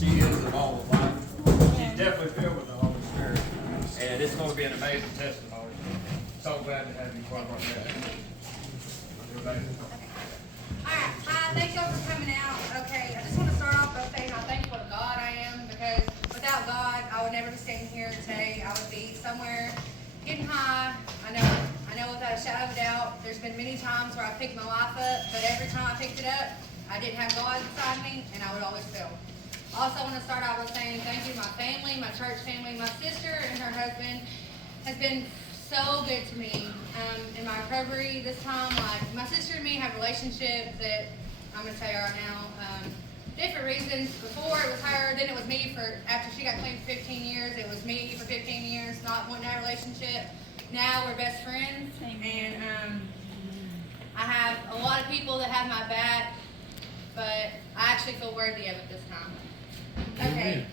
She is the ball of life. She's definitely filled with the Holy Spirit. And it's going to be an amazing testimony. So glad to have you part of our family. You're amazing. Alright, hi, thank y'all for coming out. Okay, I just want to start off by saying how thankful to God I am, because without God, I would never be standing here today. I would be somewhere getting high. I know without a shadow of a doubt, there's been many times where I picked my life up, but every time I picked it up, I didn't have God inside me, and I would always fail. I also want to start out by saying thank you to my family, my church family. My sister and her husband has been so good to me in my recovery this time. Like, my sister and me have a relationship that I'm going to tell you right now. Different reasons. Before it was her, then it was me after she got clean for 15 years. It was me for 15 years, not wanting that relationship. Now we're best friends, and I have a lot of people that have my back, but I actually feel worthy of it this time. Okay,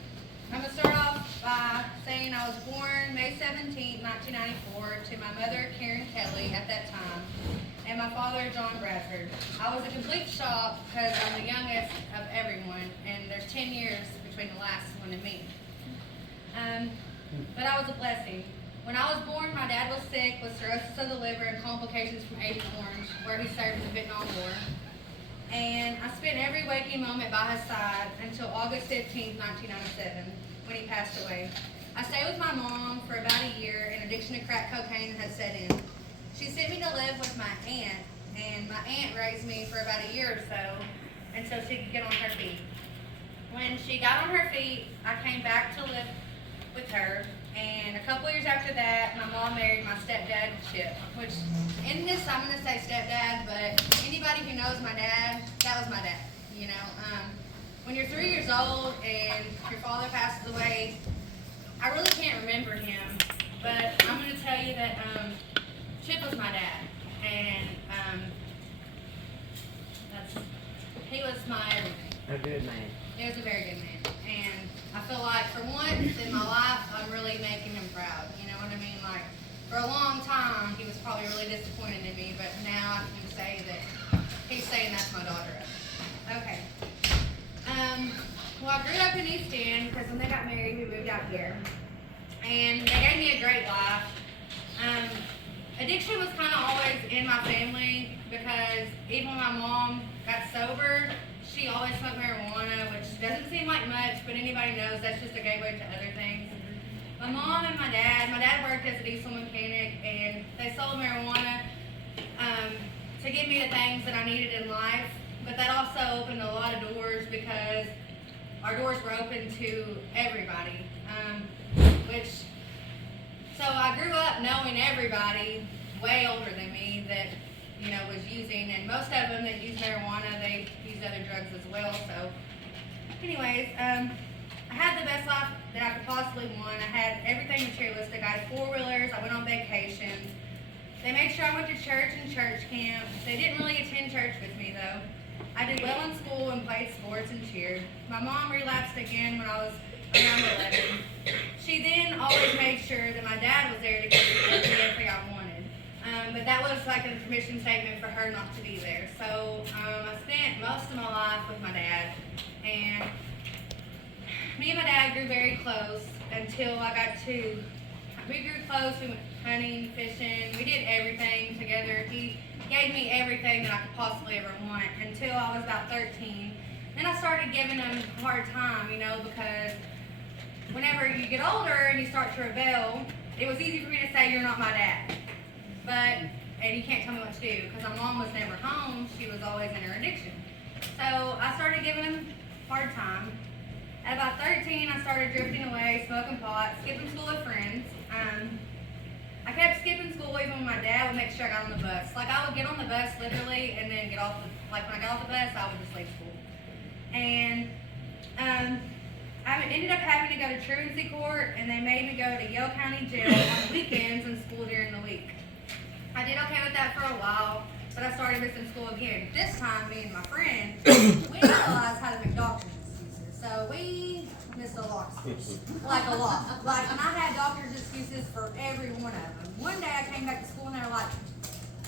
I'm going to start off by saying I was born May 17, 1994, to my mother, Karen Kelly, at that time, and my father, John Bradford. I was a complete shock because I'm the youngest of everyone, and there's 10 years between the last one and me. But I was a blessing. When I was born, my dad was sick with cirrhosis of the liver and complications from Agent Orange, where he served in the Vietnam War. And I spent every waking moment by his side until August 15, 1997, when he passed away. I stayed with my mom for about a year, and addiction to crack cocaine had set in. She sent me to live with my aunt, and my aunt raised me for about a year or so until she could get on her feet. When she got on her feet, I came back to live with her, and a couple years after that, my mom married my stepdad, Chip, which in this I'm going to say stepdad, but anybody who knows my dad, that was my dad, you know. When you're 3 years old and your father passes away, I really can't remember him, but I'm going to tell you that Chip was my dad, and he was my everything. A good man. He was a very good man, and I feel like for once in my life, I'm really making him proud. You know what I mean? Like, for a long time, he was probably really disappointed in me, but now I can say that he's saying that's my daughter. Okay. Well, I grew up in East End because when they got married, we moved out here, and they gave me a great life. Addiction was kind of always in my family because even when my mom got sober, she always smoked marijuana, which doesn't seem like much, but anybody knows that's just a gateway to other things. My mom and my dad worked as a diesel mechanic, and they sold marijuana to give me the things that I needed in life, but that also opened a lot of doors because our doors were open to everybody, so I grew up knowing everybody way older than me that, you know, was using, and most of them that use marijuana, they use other drugs as well. So anyways, I had the best life that I could possibly want. I had everything materialistic. I had four-wheelers. I went on vacations. They made sure I went to church and church camp. They didn't really attend church with me, though. I did well in school and played sports and cheered. My mom relapsed again when I was around 11. She then always made sure that my dad was there to give me everything I wanted. But that was like a permission statement for her not to be there. So I spent most of my life with my dad. And me and my dad grew very close until I got to, we grew close, we went hunting, fishing, we did everything together. He gave me everything that I could possibly ever want until I was about 13. Then I started giving him a hard time, you know, because whenever you get older and you start to rebel, it was easy for me to say, you're not my dad. And you can't tell me what to do, because my mom was never home. She was always in her addiction. So I started giving him a hard time. At about 13, I started drifting away, smoking pot, skipping school with friends. I kept skipping school even when my dad would make sure I got on the bus. Like, I would get on the bus literally and then get off when I got off the bus, I would just leave school. And I ended up having to go to truancy court, and they made me go to Yale County Jail on the weekends and school during the week. I did okay with that for a while, but I started missing school again. This time, me and my friend, we realized how to make doctor's excuses. So we missed a lot of excuses. Like a lot. Like, and I had doctor's excuses for every one of them. One day I came back to school and they were like,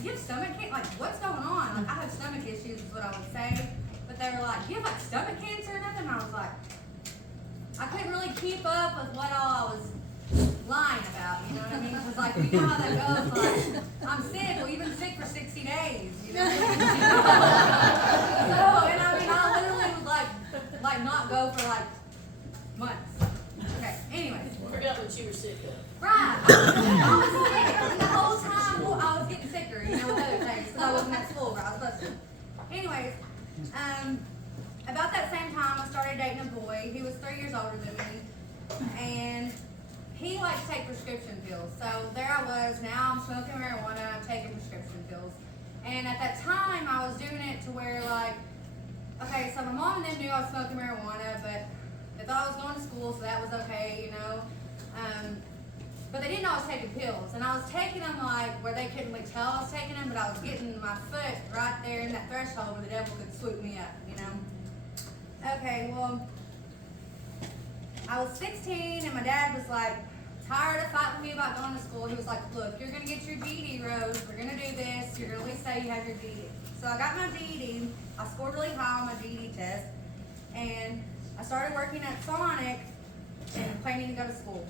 you have stomach cancer? Like, what's going on? Like, I have stomach issues is what I would say. But they were like, you have like stomach cancer or nothing? And I was like, I couldn't really keep up with what all I was lying about, you know what I mean? Because, like, you know how that goes, like, I'm sick, well, you've been sick for 60 days, you know? So, and I mean, I literally would, like not go for, like, months. Okay, anyways. Forgot what you were sick of. Right. I was sick. And the whole time, well, I was getting sicker, you know, with other things, because I wasn't at school where I was supposed to. Anyways, about that same time, I started dating a boy. He was 3 years older than me, and he liked to take prescription pills. So there I was. Now I'm smoking marijuana. I'm taking prescription pills. And at that time, I was doing it to where, like, okay, so my mom and them knew I was smoking marijuana, but they thought I was going to school, so that was okay, you know. But they didn't know I was taking pills, and I was taking them like where they couldn't really tell I was taking them, but I was getting my foot right there in that threshold where the devil could swoop me up, you know. Okay, well, I was 16, and my dad was like tired of fighting with me about going to school. He was like, look, you're gonna get your GED, Rose. We're gonna do this. You're gonna at least say you have your GED. So I got my GED. I scored really high on my GED test, and I started working at Sonic and planning to go to school.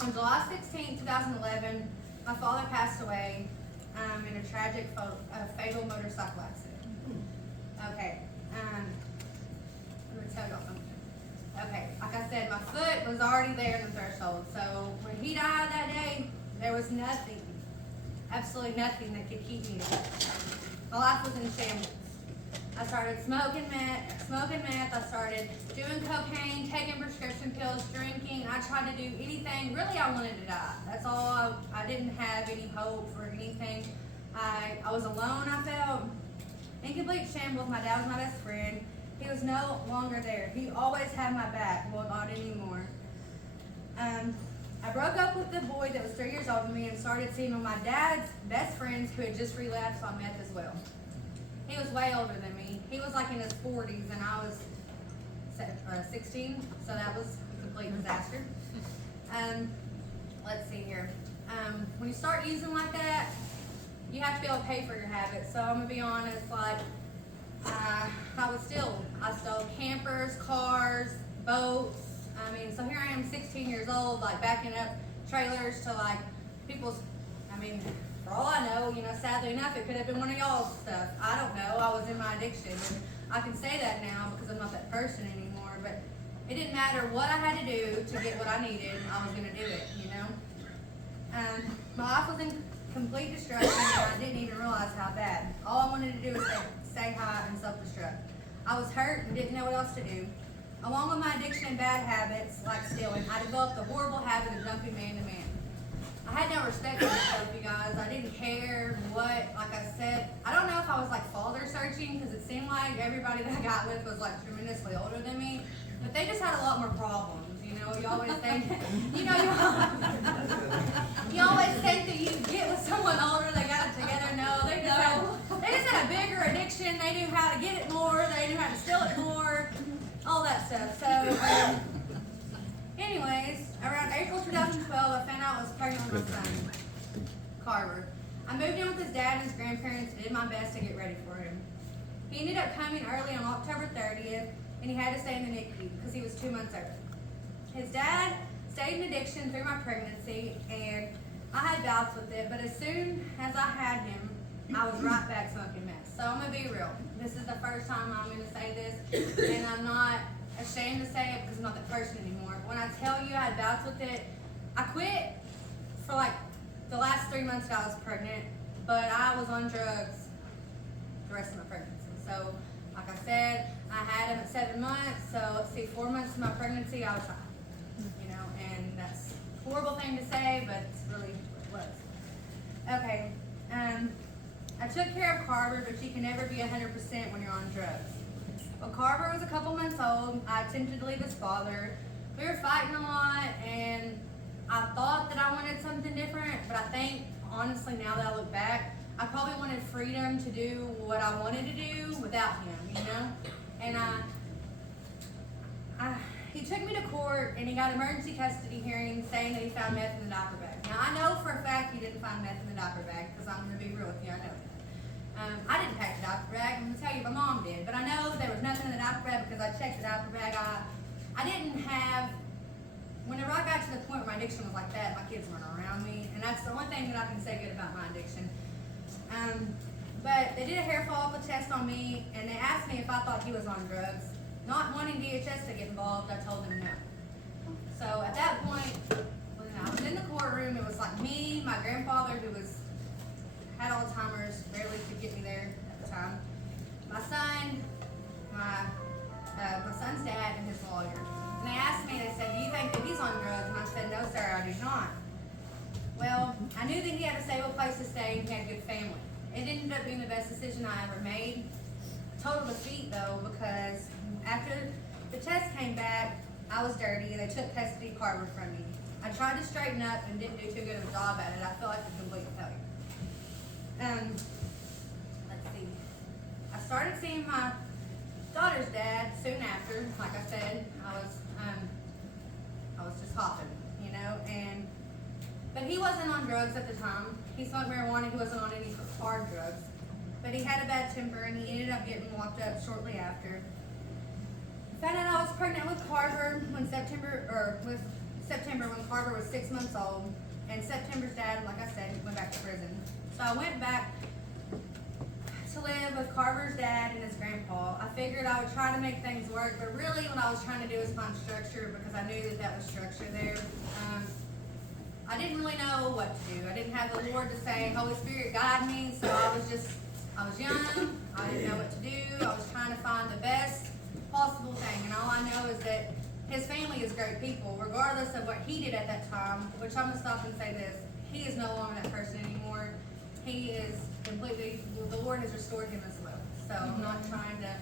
On July 16, 2011, my father passed away in a tragic, fatal motorcycle accident. Okay, let me tell y'all something. Okay, like I said, my foot was already there in the threshold. So when he died that day, there was nothing, absolutely nothing that could keep me together. My life was in shambles. I started smoking meth. I started doing cocaine, taking prescription pills, drinking. I tried to do anything. Really, I wanted to die. That's all. I didn't have any hope for anything. I was alone, I felt. In complete shambles. My dad was my best friend. He was no longer there. He always had my back. Well, not anymore. I broke up with the boy that was 3 years older than me and started seeing one of my dad's best friends who had just relapsed on meth as well. He was way older than me. He was like in his 40s and I was 16, so that was a complete disaster. Let's see here. When you start using like that, you have to be able to pay for your habits. So I'm gonna be honest, like I stole campers, cars, boats. I mean, so here I am 16 years old, like backing up trailers to like people's, I mean, for all I know, you know, sadly enough, it could have been one of y'all's stuff. I don't know. I was in my addiction. And I can say that now because I'm not that person anymore. But it didn't matter what I had to do to get what I needed. I was going to do it, you know. My life was in complete destruction, and I didn't even realize how bad. All I wanted to do was stay high and self-destruct. I was hurt and didn't know what else to do. Along with my addiction and bad habits, like stealing, I developed a horrible habit of jumping man to man. I had no respect for myself, you guys. I didn't care what, like I said, I don't know if I was like father searching because it seemed like everybody that I got with was like tremendously older than me, but they just had a lot more problems, you know. You always think, you know, you always think that you get with someone older, they got it together. No, they just had a bigger addiction. They knew how to get it more. They knew how to steal it more, all that stuff. So, anyways, around April 2012, I found out I was pregnant with my son, Carver. I moved in with his dad and his grandparents and did my best to get ready for him. He ended up coming early on October 30th, and he had to stay in the NICU because he was 2 months early. His dad stayed in addiction through my pregnancy, and I had bouts with it, but as soon as I had him, I was right back smoking meth. So I'm going to be real. This is the first time I'm going to say this, and I'm not ashamed to say it because I'm not that person anymore. When I tell you I had bouts with it, I quit for like the last 3 months that I was pregnant, but I was on drugs the rest of my pregnancy. So, like I said, I had him at 7 months, so let's see, 4 months of my pregnancy, I was high. You know, and that's a horrible thing to say, but it's really what it was. Okay, I took care of Carver, but you can never be 100% when you're on drugs. Well, Carver was a couple months old. I attempted to leave his father. We were fighting a lot, and I thought that I wanted something different, but I think, honestly, now that I look back, I probably wanted freedom to do what I wanted to do without him, you know? And he took me to court, and he got emergency custody hearing saying that he found meth in the diaper bag. Now, I know for a fact he didn't find meth in the diaper bag, because I'm going to be real with you, I know that. I didn't pack the diaper bag. I'm going to tell you, my mom did. But I know that there was nothing in the diaper bag because I checked the diaper bag. I didn't have, whenever I got to the point where my addiction was like that, my kids weren't around me, and that's the only thing that I can say good about my addiction. But they did a hair follicle test on me, and they asked me if I thought he was on drugs. Not wanting DHS to get involved, I told them no. So at that point, when I was in the courtroom, it was like me, my grandfather, who had Alzheimer's, barely could get me there at the time, my son, my son's dad, and his lawyer. And they asked me, they said, do you think that he's on drugs? And I said, no, sir, I do not. Well, I knew that he had a stable place to stay and he had a good family. It ended up being the best decision I ever made. Total defeat though, because after the test came back, I was dirty and they took custody of Carver from me. I tried to straighten up and didn't do too good of a job at it. I felt like a complete failure. Let's see. I started seeing my daughter's dad soon after. Like I said, I was just hopping, you know, but he wasn't on drugs at the time. He smoked marijuana, he wasn't on any hard drugs. But he had a bad temper and he ended up getting locked up shortly after. Found out I was pregnant with Carver when September when Carver was 6 months old. And September's dad, like I said, went back to prison. So I went back to live with Carver's dad and his grandpa. I figured I would try to make things work, but really what I was trying to do was find structure because I knew that was structure there. I didn't really know what to do. I didn't have the Lord to say, Holy Spirit, guide me. So I was young. I didn't know what to do. I was trying to find the best possible thing. And all I know is that his family is great people, regardless of what he did at that time, which I'm going to stop and say this. He is no longer that person anymore. He is completely, the Lord has restored him as well. So I'm not trying to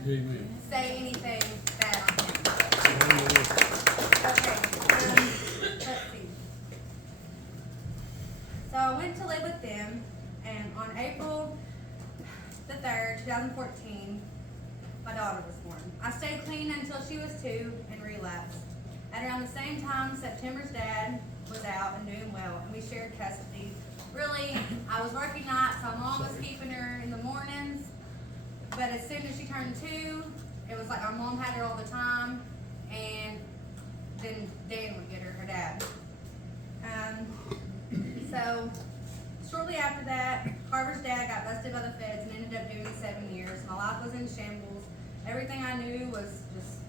say anything bad on him. Okay, let's see. So I went to live with them, and on April the 3rd, 2014, my daughter was born. I stayed clean until she was 2 and relapsed. At around the same time, September's dad was out and doing well, and we shared custody. Really, I was working nights, so my mom was keeping her in the mornings, but as soon as she turned 2, it was like my mom had her all the time, and then Dan would get her dad. So, shortly after that, Carver's dad got busted by the feds and ended up doing 7 years. My life was in shambles. Everything I knew was just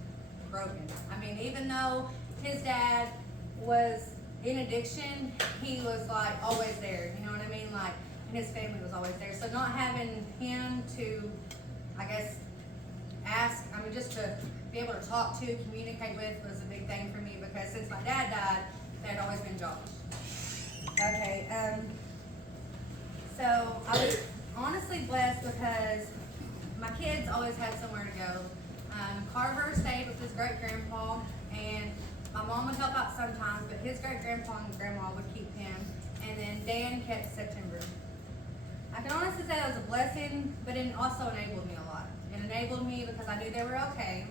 broken. I mean, even though his dad was in addiction, he was like always there, you know what I mean? Like, and his family was always there. So not having him to, I guess, just to be able to talk to, communicate with was a big thing for me because since my dad died, there had always been Josh. Okay, so I was honestly blessed because my kids always had somewhere to go. Carver stayed with his great-grandpa, and my mom would help out sometimes, but his great-grandpa and grandma would keep him, and then Dan kept September. I can honestly say that was a blessing, but it also enabled me a lot. It enabled me because I knew they were okay.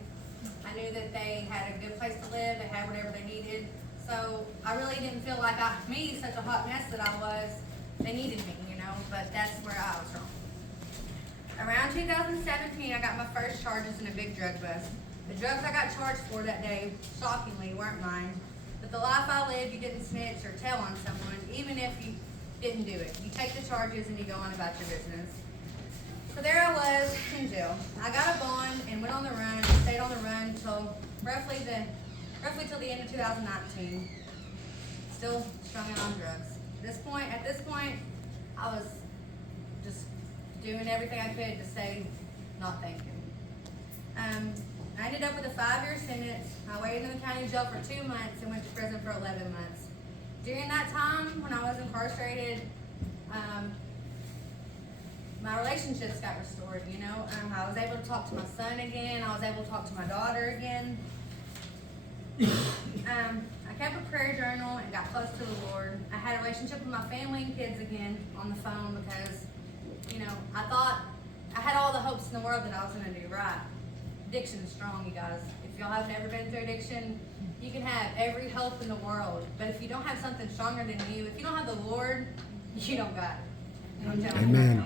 I knew that they had a good place to live, they had whatever they needed. So I really didn't feel like me, such a hot mess that I was, they needed me, you know, but that's where I was wrong. Around 2017, I got my first charges in a big drug bust. The drugs I got charged for that day, shockingly, weren't mine. But the life I lived, you didn't snitch or tell on someone, even if you didn't do it. You take the charges and you go on about your business. So there I was in jail. I got a bond and went on the run, stayed on the run till roughly till the end of 2019. Still strung out on drugs. At this point, I was just doing everything I could to stay not thinking. I ended up with a 5-year sentence. I waited in the county jail for 2 months and went to prison for 11 months. During that time, when I was incarcerated, my relationships got restored, you know. I was able to talk to my son again. I was able to talk to my daughter again. I kept a prayer journal and got close to the Lord. I had a relationship with my family and kids again on the phone because, you know, I thought I had all the hopes in the world that I was going to do right. Addiction is strong, you guys. If y'all have never been through addiction, you can have every hope in the world. But if you don't have something stronger than you, if you don't have the Lord, you don't got it. I'm telling you. Amen.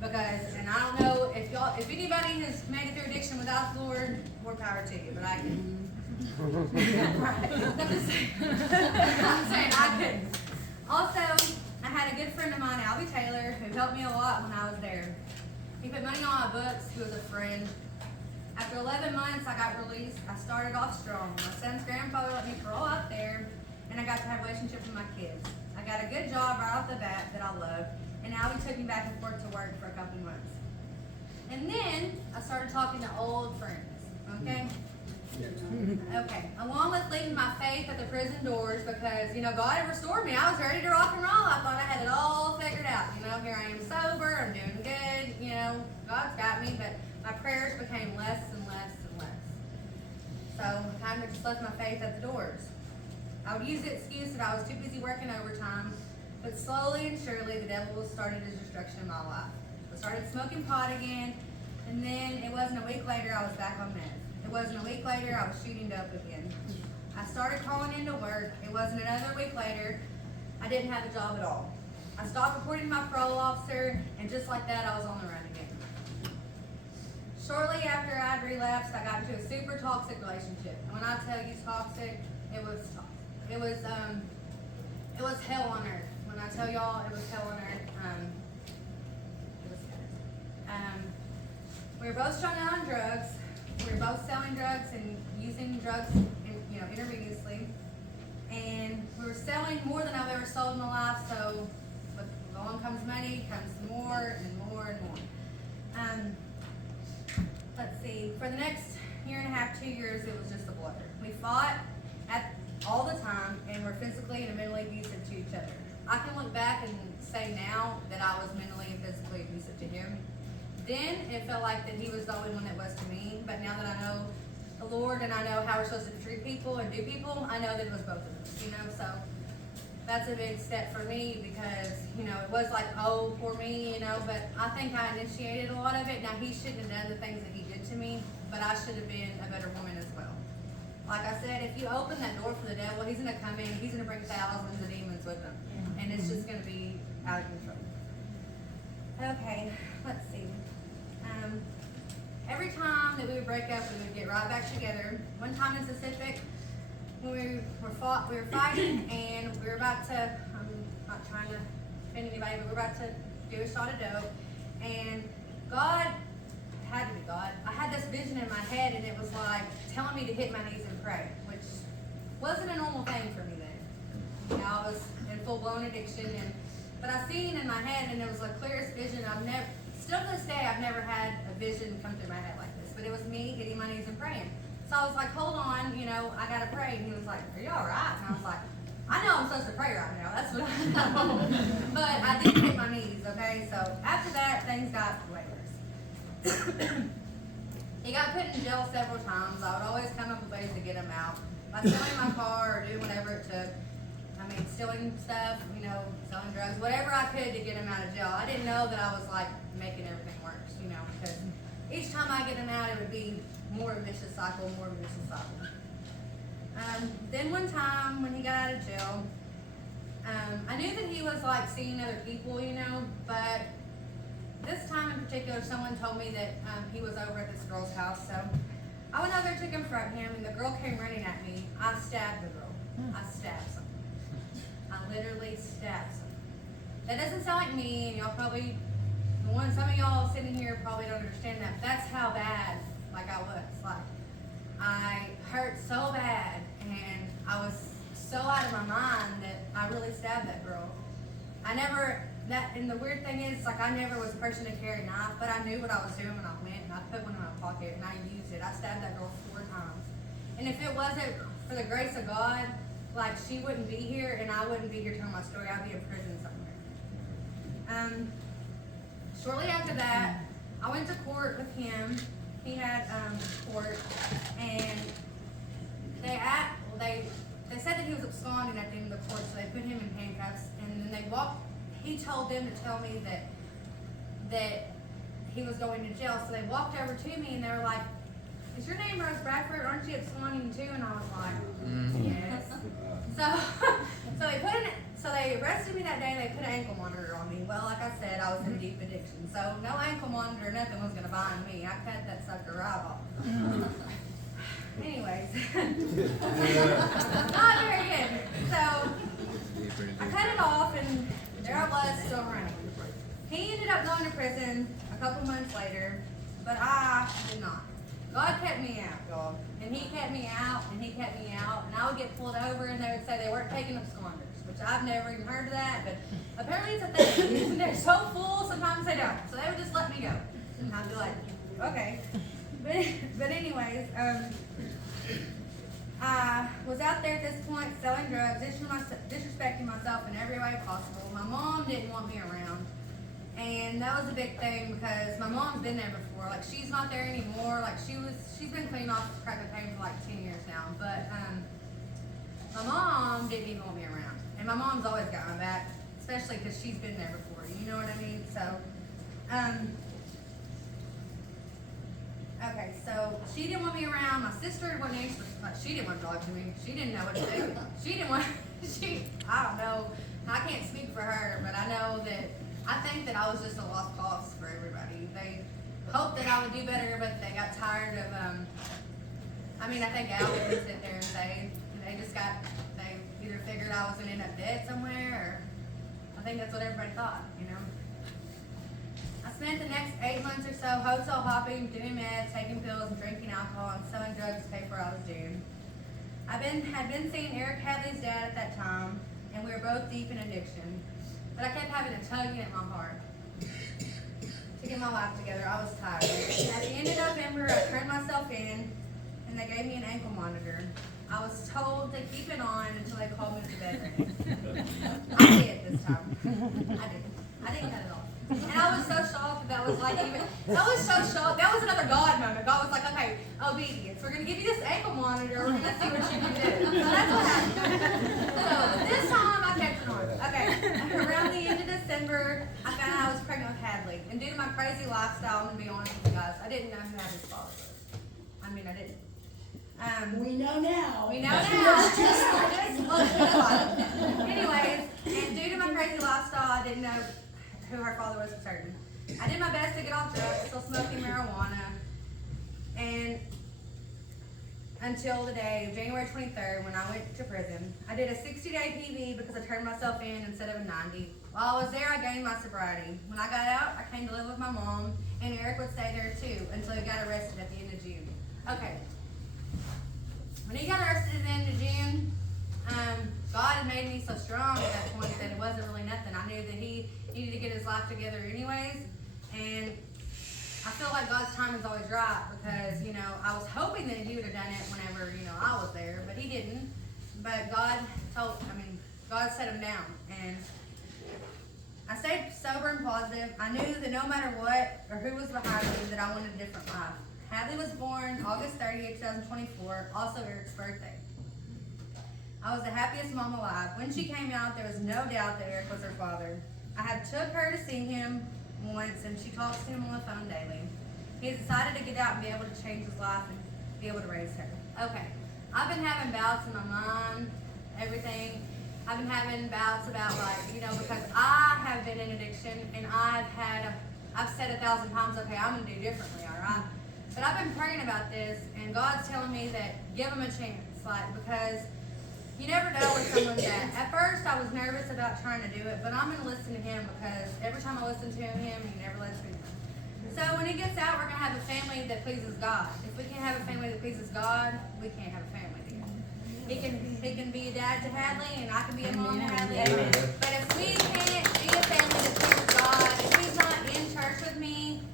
Because, and I don't know if anybody has made it through addiction without the Lord, more power to you. But I can. I'm just saying, I'm saying I couldn't. Also, I had a good friend of mine, Albie Taylor, who helped me a lot when I was there. He put money on my books. He was a friend. After 11 months, I got released. I started off strong. My son's grandfather let me grow up there, and I got to have relationships with my kids. I got a good job right off the bat that I loved, and Albie took me back and forth to work for a couple months. And then I started talking to old friends, okay? Okay, along with leaving my faith at the prison doors because, God had restored me. I was ready to rock and roll. I thought I had it all figured out. Here I am sober, I'm doing good, God's got me, but my prayers became less and less and less. So I kind of just left my faith at the doors. I would use the excuse that I was too busy working overtime, but slowly and surely the devil started his destruction in my life. I started smoking pot again, and then it wasn't a week later I was back on meth. It wasn't a week later I was shooting dope again. I started calling into work. It wasn't another week later I didn't have a job at all. I stopped reporting to my parole officer, and just like that I was on the run again. Shortly after I'd relapsed, I got into a super toxic relationship. And when I tell you toxic, it was toxic. It was hell on earth. When I tell y'all it was hell on earth, it was bad. We were both strung out on drugs. We were both selling drugs and using drugs, intravenously. And we were selling more than I've ever sold in my life. So, along comes money, comes more and more and more. Let's see. For the next year and a half, 2 years, it was just a blur. We fought all the time, and were physically and mentally abusive to each other. I can look back and say now that I was mentally and physically abusive to him. Then it felt like that he was the only one that was to me, but now that I know the Lord and I know how we're supposed to treat people and do people, I know that it was both of us, so that's a big step for me because, it was like, oh, poor me, but I think I initiated a lot of it. Now, he shouldn't have done the things that he did to me, but I should have been a better woman as well. Like I said, if you open that door for the devil, he's going to come in, he's going to bring thousands of demons with him, and it's just going to be out of control. Okay, let's see. Every time that we would break up, we would get right back together. One time in specific, when we were fighting, and we were about to, I'm not trying to offend anybody, but we were about to do a shot of dope, and God, it had to be God, I had this vision in my head, and it was like telling me to hit my knees and pray, which wasn't a normal thing for me then. I was in full-blown addiction, but I seen in my head, and it was the clearest vision still to this day, I've never had a vision come through my head like this, but it was me hitting my knees and praying. So I was like, hold on, I gotta pray. And he was like, are you all right? And I was like, I know I'm supposed to pray right now, that's what I know. But I didn't hit my knees, okay? So after that, things got way worse. He got put in jail several times. I would always come up with ways to get him out. By selling my car or doing whatever it took. Stealing stuff, selling drugs, whatever I could to get him out of jail. I didn't know that I was like making everything worse, because each time I get him out, it would be more of a vicious cycle, more of a vicious cycle. Then one time when he got out of jail, I knew that he was like seeing other people, but this time in particular, someone told me that he was over at this girl's house. So I went over to confront him, and the girl came running at me. I stabbed the girl. I stabbed someone. I literally stabbed someone. That doesn't sound like me, and y'all probably, some of y'all sitting here probably don't understand that. But that's how bad, I was. I hurt so bad, and I was so out of my mind that I really stabbed that girl. And the weird thing is, I never was a person to carry a knife, but I knew what I was doing when I went, and I put one in my pocket, and I used it. I stabbed that girl 4 times. And if it wasn't for the grace of God, she wouldn't be here, and I wouldn't be here telling my story. I'd be in prison somewhere. Shortly after that, I went to court with him. He had court, and they said that he was absconding at the end of the court, so they put him in handcuffs, and then he told them to tell me that he was going to jail, so they walked over to me, and they were like, is your name Rose Bradford? Aren't you absconding too? And I was like, yes. So they arrested me that day, and they put an ankle monitor on me. Well, like I said, I was in deep addiction, so no ankle monitor, nothing was going to bind me. I cut that sucker right off. anyways. Not very good. So, I cut it off and there I was still running. He ended up going to prison a couple months later, but I did not. God kept me out, y'all. And he kept me out, and he kept me out. And I would get pulled over, and they would say they weren't taking absconders, which I've never even heard of that, but apparently it's a thing. They're so full, sometimes they don't. So they would just let me go. And I'd be like, okay. But anyways, I was out there at this point selling drugs, disrespecting myself in every way possible. My mom didn't want me around. And that was a big thing because my mom's been there before. Like, she's not there anymore. Like, she's been clean off the crack cocaine for like 10 years now. But my mom didn't even want me around. And my mom's always got my back, especially because she's been there before. You know what I mean? So, okay, so she didn't want me around. My sister wasn't answering. She didn't want to talk to me. She didn't know what to do. She didn't want. I don't know. I can't speak for her, but I know that. I think that I was just a lost cause for everybody. They hoped that I would do better, but they got tired of, I think Al would sit there and say, they either figured I was going to end up dead somewhere, or I think that's what everybody thought, you know. I spent the next 8 months or so hotel hopping, doing meds, taking pills, and drinking alcohol, and selling drugs to pay for what I was doing. Had been seeing Eric Hadley's dad at that time, and we were both deep in addiction. But I kept having a tugging at my heart to get my life together. I was tired. At the end of November, I turned myself in, and they gave me an ankle monitor. I was told to keep it on until they called me to the bedroom. I did this time. I didn't cut it off. And I was so shocked that was like even, I was so shocked. That was another God moment. God was like, okay, obedience. We're going to give you this ankle monitor. We're going to see what you can do. So that's what happened. So this time I kept it on. Okay. Around the end of December, I found out I was pregnant with Hadley. And due to my crazy lifestyle, I'm going to be honest with you guys, I didn't know who Hadley's father was. I didn't. We know now. We know now. Anyways, and due to my crazy lifestyle, I didn't know who her father was for certain. I did my best to get off drugs, still smoking marijuana, and until the day of January 23rd when I went to prison. I did a 60-day PV because I turned myself in instead of a 90. While I was there, I gained my sobriety. When I got out, I came to live with my mom, and Eric would stay there too until he got arrested at the end of June. Okay. When he got arrested at the end of June, God had made me so strong at that point that it wasn't really nothing. I knew that he needed to get his life together anyways, and I feel like God's time is always right because, I was hoping that he would have done it whenever, I was there, but he didn't. But God set him down, and I stayed sober and positive. I knew that no matter what or who was behind me, that I wanted a different life. Hadley was born August 30th, 2024, also Eric's birthday. I was the happiest mom alive. When she came out, there was no doubt that Eric was her father. I had took her to see him once, and she talks to him on the phone daily. He decided to get out and be able to change his life and be able to raise her. Okay, I've been having bouts in my mind, everything. I've been having bouts about because I have been in addiction, and I've said 1,000 times, okay, I'm gonna do differently, all right? But I've been praying about this, and God's telling me that give him a chance, because you never know where someone's at. At first, I was nervous about trying to do it, but I'm going to listen to him because every time I listen to him, he never lets me down. So when he gets out, we're going to have a family that pleases God. If we can't have a family that pleases God, we can't have a family together. He can be a dad to Hadley, and I can be a mom to Hadley. Amen. But if we can't be a family that pleases God, if he's not in church with me,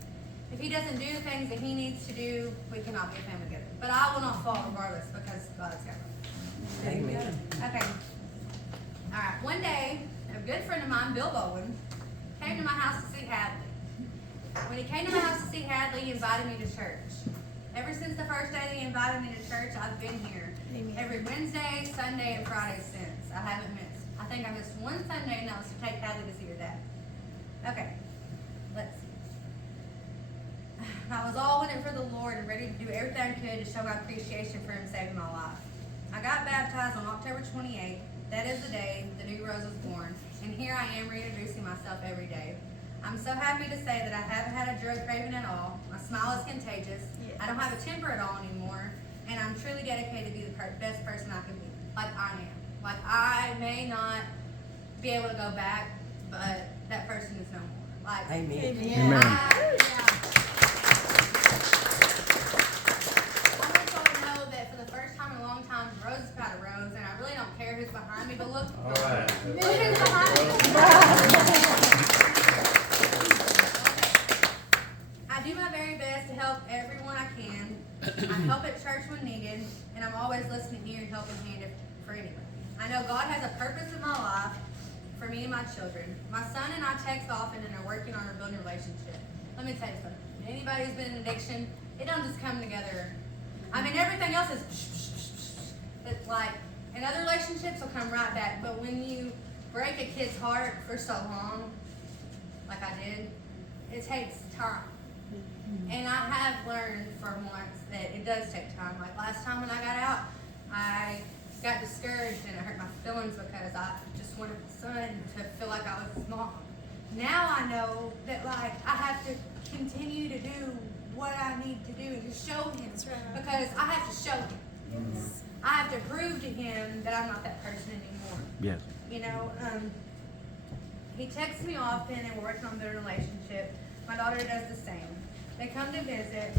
if he doesn't do the things that he needs to do, we cannot be a family together. But I will not fall regardless because God's got me. Amen. Okay. All right. One day, a good friend of mine, Bill Bowen, came to my house to see Hadley. When he came to my house to see Hadley, he invited me to church. Ever since the first day that he invited me to church, I've been here. Amen. Every Wednesday, Sunday, and Friday since. I haven't missed. I think I missed one Sunday, and that was to take Hadley to see her dad. Okay. Let's see. I was all in it for the Lord and ready to do everything I could to show my appreciation for him saving my life. I got baptized on October 28th. That is the day the new Rose was born. And here I am reintroducing myself every day. I'm so happy to say that I haven't had a drug craving at all. My smile is contagious. Yes. I don't have a temper at all anymore. and I'm truly dedicated to be the best person I can be, like I am. Like I may not be able to go back, but that person is no more. Like, Amen. Amen. I want y'all to know that for the first time in a long time, Rose is proud of Rose, and I really don't care who's behind me, but look, All right. look who's behind me. I do my very best to help everyone I can. I help at church when needed, and I'm always listening ear and helping hand for anyone. I know God has a purpose in my life for me and my children. My son and I text often and are working on rebuilding a relationship. Let me tell you something. Anybody who's been in addiction, it don't just come together. I mean, everything else is it's like, and other relationships will come right back. But when you break a kid's heart for so long, like I did, it takes time. And I have learned for once that it does take time. Like last time when I got out, I got discouraged and it hurt my feelings because I just wanted my son to feel like I was his mom. Now I know that like I have to continue to do what I need to do and to show him because I have to show him. I have to prove to him that I'm not that person anymore. Yes. You know, he texts me often and we're working on their relationship. My daughter does the same. They come to visit.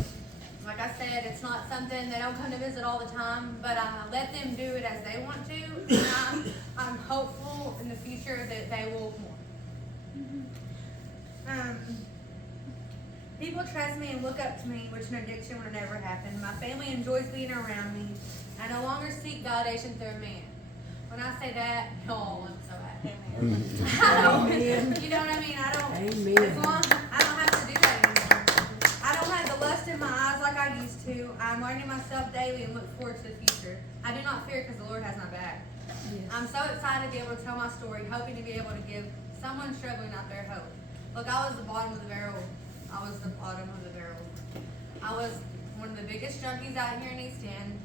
Like I said, it's not something they don't come to visit all the time, but I let them do it as they want to, and I'm hopeful in the future that they will more. People trust me and look up to me, which an addiction would never happen. My family enjoys being around me. I no longer seek validation through a man. When I say that, y'all, I'm so happy. I don't, you know what I mean? I don't, as long, I don't have to do that anymore. I don't have the lust in my eyes like I used to. I'm learning myself daily and look forward to the future. I do not fear because the Lord has my back. Yes. I'm so excited to be able to tell my story, hoping to be able to give someone struggling out there hope. Look, I was the bottom of the barrel. I was the bottom of the barrel. I was one of the biggest junkies out here in East End.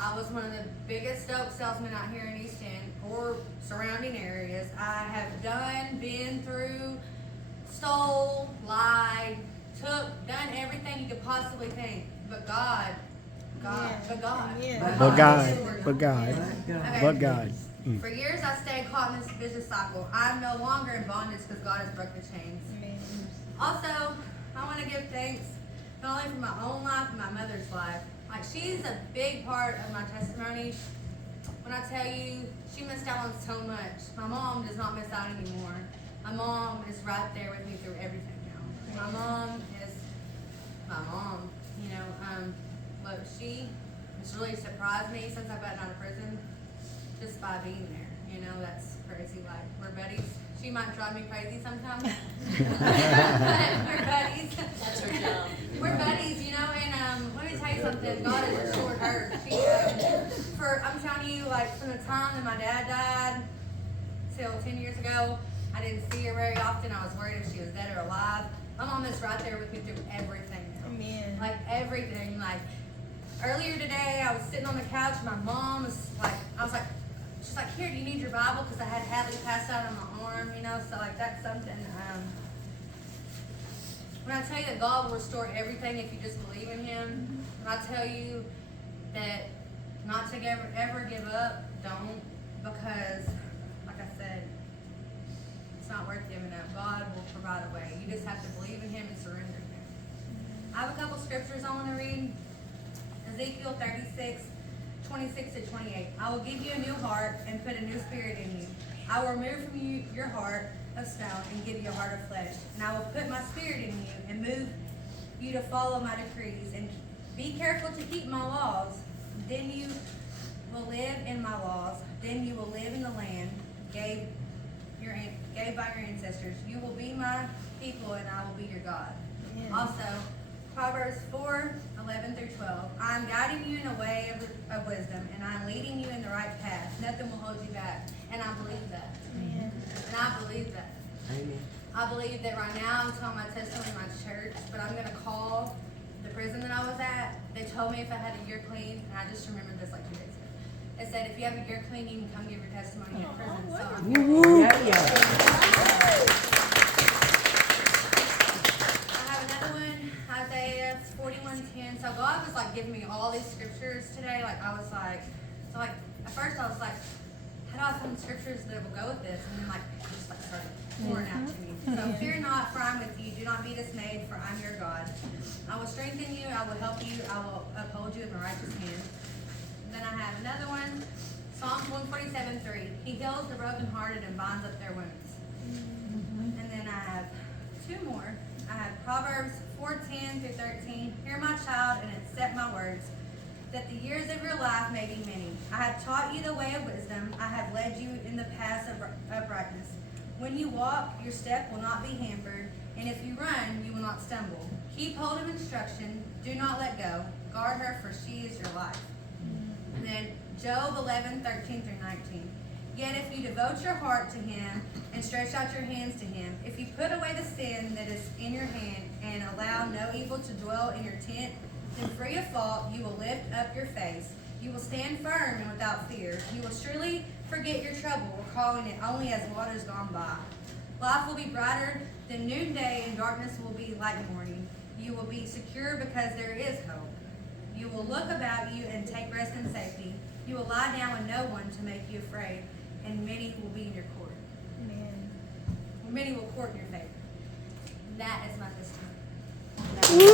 I was one of the biggest dope salesmen out here in East End or surrounding areas. I have been through, stole, lied, done everything you could possibly think. But God. For years I stayed caught in this vicious cycle. I'm no longer in bondage because God has broke the chains. Also, I want to give thanks not only for my own life, but my mother's life. Like, she's a big part of my testimony. When I tell you, she missed out on so much. My mom does not miss out anymore. My mom is right there with me through everything now. My mom is my mom, you know. Look, she has really surprised me since I've gotten out of prison just by being there. You know, that's crazy. Like, we're buddies. She might drive me crazy sometimes. But we're buddies. That's her job. We're buddies, you know, and let me tell you something, God has restored her. She, I'm telling you, like, from the time that my dad died till 10 years ago, I didn't see her very often. I was worried if she was dead or alive. My mom is right there with me through everything now. Amen. Like, everything. Like, earlier today, I was sitting on the couch, and my mom was like, she's like, here, do you need your Bible? Because I had Hadley passed out on my arm, you know, so like that's something. When I tell you that God will restore everything if you just believe in Him, when I tell you that not to ever give up, don't, because, like I said, it's not worth giving up. God will provide a way. You just have to believe in Him and surrender to Him. I have a couple scriptures I want to read. Ezekiel 36. 26 to 28. I will give you a new heart and put a new spirit in you. I will remove from you your heart of stone and give you a heart of flesh. And I will put my spirit in you and move you to follow my decrees and be careful to keep my laws. Then you will live in my laws. Then you will live in the land gave by your ancestors. You will be my people and I will be your God. Yeah. Also, Proverbs 4:11 through 12. I am guiding you in a way of wisdom, and I am leading you in the right path. Nothing will hold you back. And I believe that. Amen. And I believe that. Amen. I believe that right now I'm telling my testimony in my church, but I'm going to call the prison that I was at. They told me if I had a year clean, and I just remembered this like 2 days ago. It said if you have a year clean, you can come give your testimony in prison. So I'm I have another one, Isaiah Isaiah 41:10. So God was like giving me all these scriptures today. Like I was like, so like at first I was like, how do I find scriptures that will go with this? And then like it just like started pouring out to me. So fear not, for I'm with you. Do not be dismayed, for I'm your God. I will strengthen you. I will help you. I will uphold you with my righteous hand. And then I have another one. Psalms 147:3. He heals the brokenhearted and binds up their wounds. And then I have two more. I have Proverbs 4:10-13. Hear my child, and accept my words, that the years of your life may be many. I have taught you the way of wisdom. I have led you in the paths of uprightness. When you walk, your step will not be hampered, and if you run, you will not stumble. Keep hold of instruction. Do not let go. Guard her, for she is your life. And then Job 11:13-19. Yet if you devote your heart to him and stretch out your hands to him, if you put away the sin that is in your hand and allow no evil to dwell in your tent, then free of fault you will lift up your face. You will stand firm and without fear. You will surely forget your trouble, recalling it only as waters gone by. Life will be brighter than noonday, and darkness will be like morning. You will be secure because there is hope. You will look about you and take rest in safety. You will lie down with no one to make you afraid, and many will be in your court. Amen. Many will court in your favor. That is my testimony.